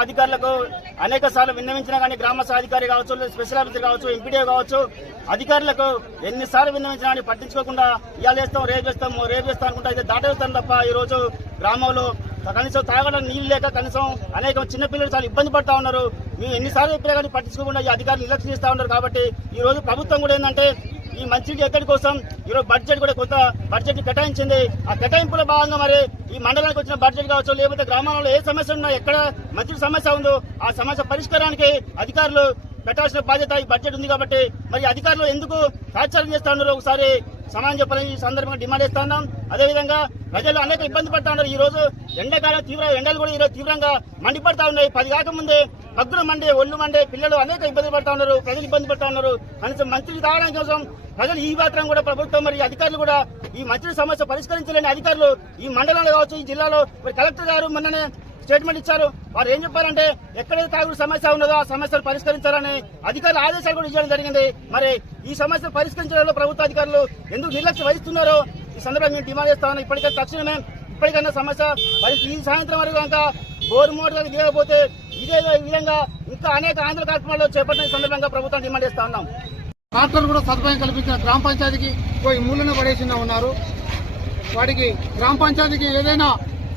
అధికారులకు అనేక సార్లు విన్నవించినా కానీ గ్రామ అధికారి కావచ్చు స్పెషల్ ఆఫీసర్ కావచ్చు ఎంపీడీఓ కావచ్చు అధికారులకు ఎన్నిసార్లు విన్నవించినా కానీ పట్టించుకోకుండా ఇవాళ వేస్తాం రేపు వేస్తాం రేపు వేస్తాం అనుకుంటా అయితే దాటేస్తాం తప్ప ఈరోజు గ్రామంలో కనీసం తాగడానికి నీళ్ళు లేక కనీసం అనేక చిన్నపిల్లలు చాలా ఇబ్బంది పడతా ఉన్నారు. మేము ఎన్నిసార్లు చెప్పినా కానీ పట్టించుకోకుండా ఈ అధికారులు నిర్లక్ష్యం చేస్తూ ఉన్నారు కాబట్టి ఈ రోజు ప్రభుత్వం కూడా ఏంటంటే ఈ మంచి ఎక్కడి కోసం? ఈరోజు బడ్జెట్ కూడా కొంత బడ్జెట్ కేటాయించింది. ఆ కేటాయింపులో భాగంగా మరి ఈ మండలానికి వచ్చిన బడ్జెట్ కావచ్చు లేకపోతే గ్రామాలలో ఏ సమస్య ఉన్నా ఎక్కడ మంచి సమస్య ఉందో ఆ సమస్య పరిష్కారానికి అధికారులు పెట్టాల్సిన బాధ్యత ఈ బడ్జెట్ ఉంది కాబట్టి మరి అధికారులు ఎందుకు తాత్సారం చేస్తా ఒకసారి సమానం చెప్పాలని ఈ సందర్భంగా డిమాండ్ చేస్తా ఉన్నాం. అదేవిధంగా ప్రజలు అనేక ఇబ్బంది పడతా ఉన్నారు. ఈ రోజు ఎండాకాలం తీవ్ర ఎండలు కూడా ఈరోజు తీవ్రంగా మండిపడతా ఉన్నాయి. పది కాకముందే పగ్గులు మండే ఒళ్ళు మండే పిల్లలు అనేక ఇబ్బంది పడతా ఉన్నారు. ప్రజలు ఇబ్బంది పడతా ఉన్నారు. కనీసం మంత్రి తాగడానికి కోసం ప్రజలు ఈ మాత్రం కూడా ప్రభుత్వం మరి అధికారులు కూడా ఈ మంత్రి సమస్య పరిష్కరించలేని అధికారులు ఈ మండలంలో కావచ్చు ఈ జిల్లాలో మరి కలెక్టర్ గారు మొన్ననే స్టేట్మెంట్ ఇచ్చారు. వారు ఏం చెప్పారంటే ఎక్కడైతే తాగుడు సమస్య ఉన్నదో ఆ సమస్యలు పరిష్కరించాలని అధికారులు ఆదేశాలు కూడా ఇవ్వడం జరిగింది. మరి ఈ సమస్య పరిష్కరించడంలో ప్రభుత్వ అధికారులు ఎందుకు నిర్లక్ష్యం వహిస్తున్నారో ఈ సందర్భంగా మేము డిమాండ్ చేస్తా ఉన్నాం. ఇప్పటికే తక్షణమే ఇప్పటికైనా సమస్య. పరి- ఈ సాయంత్రం వరకు కనుక బోర్ మోటార్ దిగకపోతే ఇదే విధంగా ఇంకా అనేక ఆంధ్ర కార్యక్రమాలు చేపట్టిన సందర్భంగా ప్రభుత్వం డిమాండ్ చేస్తా ఉన్నాం. ట్రాక్టర్లు కూడా సదుపాయం కల్పించిన గ్రామ పంచాయతీకి పోయి మూలన పడేసిన ఉన్నారు. వాటికి గ్రామ పంచాయతీకి ఏదైనా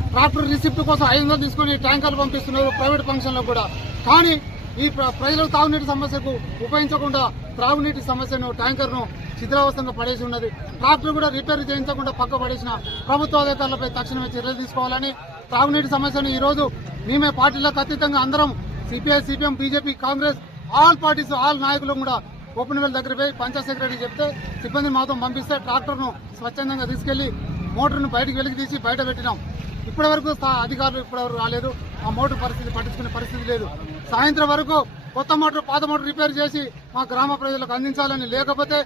ట్రాక్టర్ రిసిప్ట్ కోసం ఐదు వందలు తీసుకుని ట్యాంకర్లు పంపిస్తున్నారు ప్రైవేట్ ఫంక్షన్లో కూడా. కానీ ఈ ప్ర- ప్రజలు తాగునీటి సమస్యకు ఉపయోగించకుండా త్రాగునీటి సమస్యను ట్యాంకర్ను శిథిలావస్థంగా పడేసి ఉన్నది. ట్రాక్టర్ కూడా రిపేర్ చేయించకుండా పక్క పడేసిన ప్రభుత్వ అధికారులపై తక్షణమే చర్యలు తీసుకోవాలని త్రాగునీటి సమస్యను ఈరోజు మేమే పార్టీలకు అతీతంగా అందరం CPI CPM BJP Congress all parties all నాయకులు కూడా ఓపెన్ దగ్గర పోయి పంచాయత్ సెక్రటరీ చెప్తే సిబ్బంది మాత్రం పంపిస్తే ట్రాక్టర్ను స్వచ్ఛందంగా తీసుకెళ్ళి మోటార్ను బయటకు వెలికి తీసి బయట పెట్టినాం. ఇప్పటి వరకు అధికారులు ఇప్పటివరకు రాలేదు. ఆ మోటార్ పరిస్థితి పట్టించుకునే పరిస్థితి లేదు. సాయంత్రం వరకు కొత్త మోటార్ పాత మోటార్ రిపేర్ చేసి మా గ్రామ ప్రజలకు అందించాలని లేకపోతే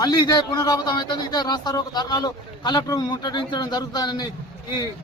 మళ్ళీ ఇదే పునరావృతం అవుతుంది. ఇదే రాస్తారు. ఒక ధర్నాలు కలెక్టర్ ముట్టడించడం జరుగుతుందని ఈ